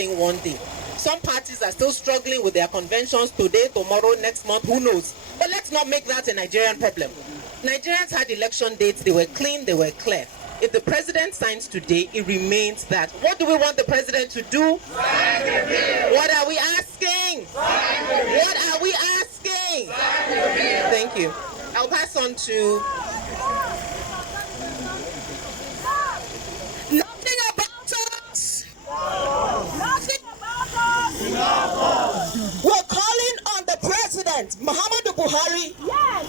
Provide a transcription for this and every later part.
thing one day. Some parties are still struggling with their conventions today, tomorrow, next month, who knows? But let's not make that a Nigerian problem. Nigerians had election dates, they were clean, they were clear. If the president signs today, it remains that. What do we want the president to do? What are we asking? What are we asking? Thank you. I'll pass on to... Nothing about us. Nothing about us. We're calling on the president, Muhammadu Buhari,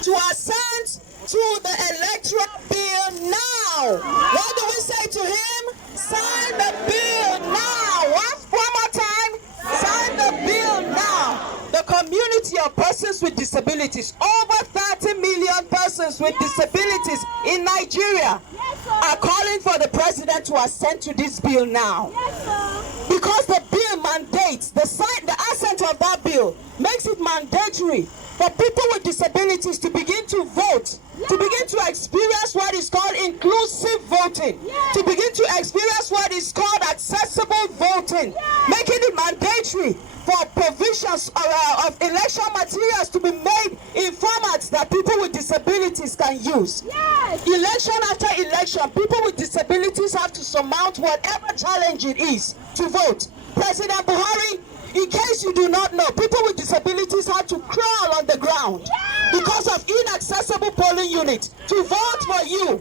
to assent to the electoral bill now. What do we say to him? Sign the bill now. One more time. Sign the bill now. The community of persons with disabilities, over 30 million persons with disabilities in Nigeria, are calling for the president to assent to this bill now. Because the bill mandates, the assent of that bill makes it mandatory for people with disabilities to begin to vote, to begin to experience what is called inclusive voting, to begin to experience what is called accessible voting, making it mandatory for provisions of election materials to be made in formats that people with disabilities can use. Election after election, people with disabilities have to surmount whatever challenge it is to vote. President Buhari, in case you do not know, people with disabilities have to crawl on the ground because of inaccessible polling units to vote for you.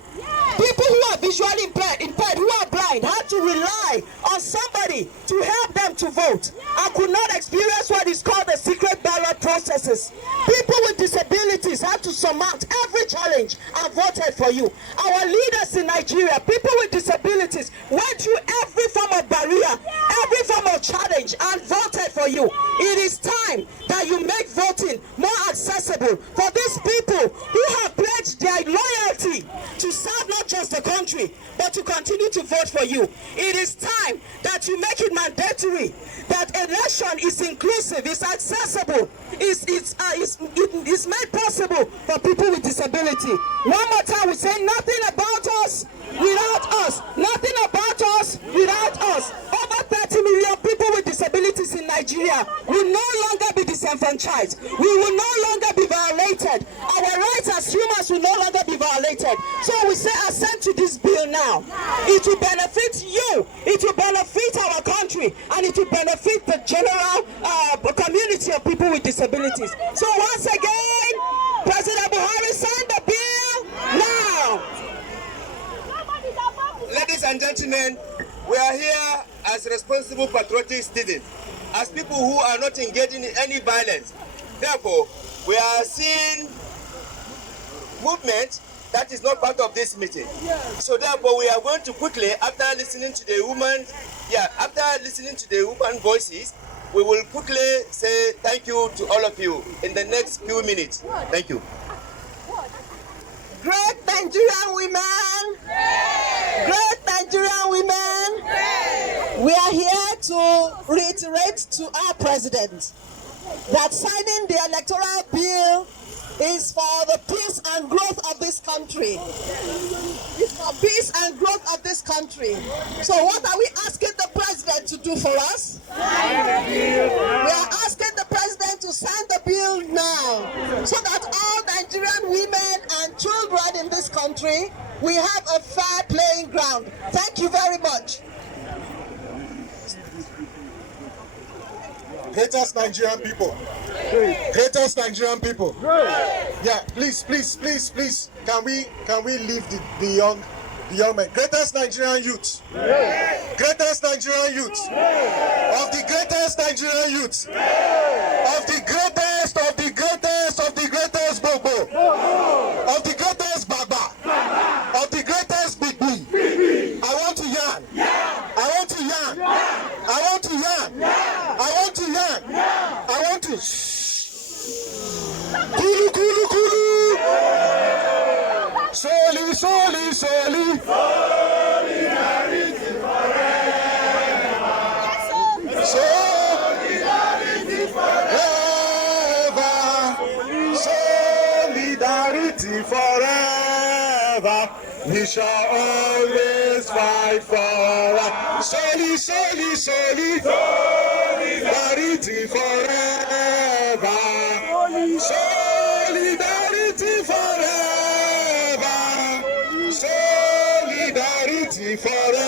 People who are visually impaired, who are blind, had to rely on somebody to help them to vote and could not experience what is called the secret ballot processes. People with disabilities had to surmount every challenge and voted for you. Our leaders in Nigeria, people with disabilities, went through every form of barrier, every form of challenge and voted for you. It is time that you make voting more accessible for these people who have pledged their loyalty to serve not just the country, but to continue to vote for you. It is time that you make it mandatory that election is inclusive, is accessible, is made possible for people with disability. One more time, we say nothing about us without us. Nothing about us without us. Over 30 million people with disabilities in Nigeria will no longer be disenfranchised. We will no longer be violated. Our rights as humans will no longer be violated. So we say assent to this bill now. It will benefit you, it will benefit our country, and it will benefit the general community of people with disabilities. So once again, President Buhari, sign the bill now. Ladies and gentlemen, we are here as responsible patriotic citizens, as people who are not engaging in any violence. Therefore, we are seeing movement that is not part of this meeting. So therefore, we are going to quickly, after listening to the woman voices, we will quickly say thank you to all of you in the next few minutes. Thank you. Great Nigerian women! Great Nigerian women! We are here to reiterate to our president that signing the electoral bill is for the peace and growth of this country. It's for peace and growth of this country. So what are we asking the president to do for us? We are asking the president to sign the bill now, so that all Nigerian women and children in this country, we have a fair playing ground. Thank you very much. Greatest Nigerian people. Greatest Nigerian people. Yeah, please, can we leave the young men? Greatest Nigerian youth. Greatest Nigerian youth. Of the greatest Nigerian youth. Of the greatest Bobo. Of the greatest Baba. Of the greatest Big B. I want to yarn. I want to yarn. I want to yarn. I want to yarn. I want to Kulu kulu kulu. Soli soli soli. Solidarity forever. Solidarity forever. Solidarity forever. We shall always fight for right. Solidarity forever. Solidarity forever. Solidarity forever.